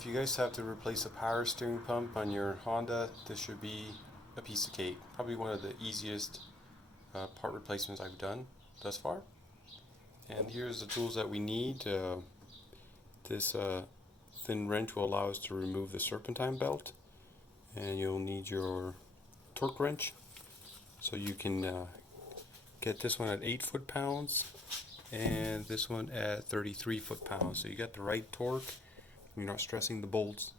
If you guys have to replace a power steering pump on your Honda, this should be a piece of cake. Probably one of the easiest part replacements I've done thus far. And here's the tools that we need. This thin wrench will allow us to remove the serpentine belt, and you'll need your torque wrench. So you can get this one at 8 foot-pounds and this one at 33 foot-pounds. So you got the right torque. You're not stressing the bolts,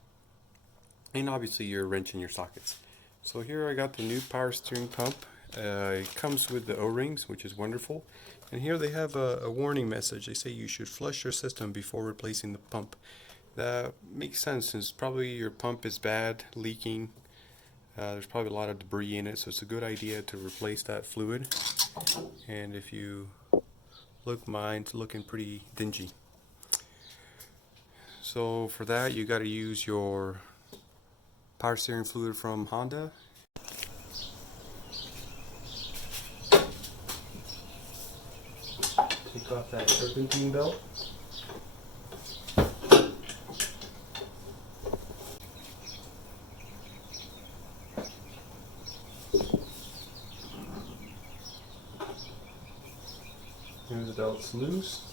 and obviously your wrench in your sockets. So here I got the new power steering pump. It comes with the O-rings, which is wonderful. And here they have a warning message. They say you should flush your system before replacing the pump. That makes sense, since probably your pump is bad, leaking. There's probably a lot of debris in it, so it's a good idea to replace that fluid. And if you look, mine's looking pretty dingy. So for that, you got to use your power steering fluid from Honda. Take off that serpentine belt. Here the belt's loose.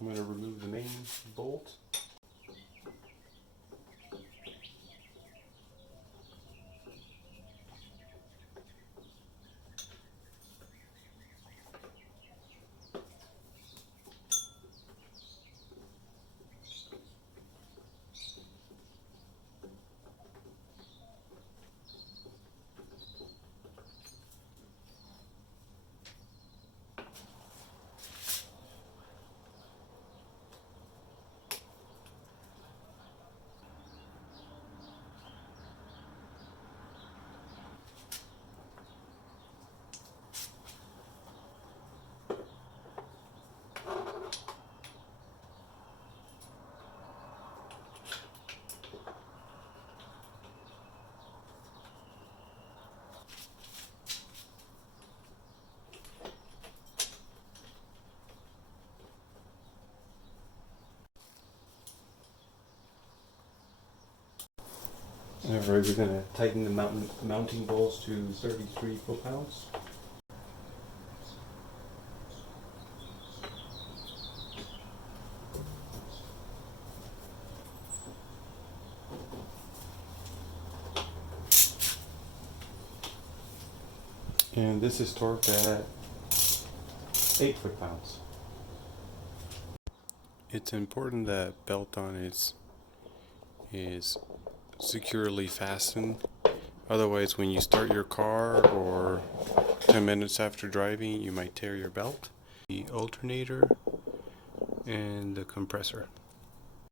I'm going to remove the main bolt. Alright, we're going to tighten the mounting bolts to 33 foot-pounds. And this is torqued at 8 foot-pounds. It's important that belt on is securely fastened. Otherwise, when you start your car or 10 minutes after driving, you might tear your belt. The alternator and the compressor.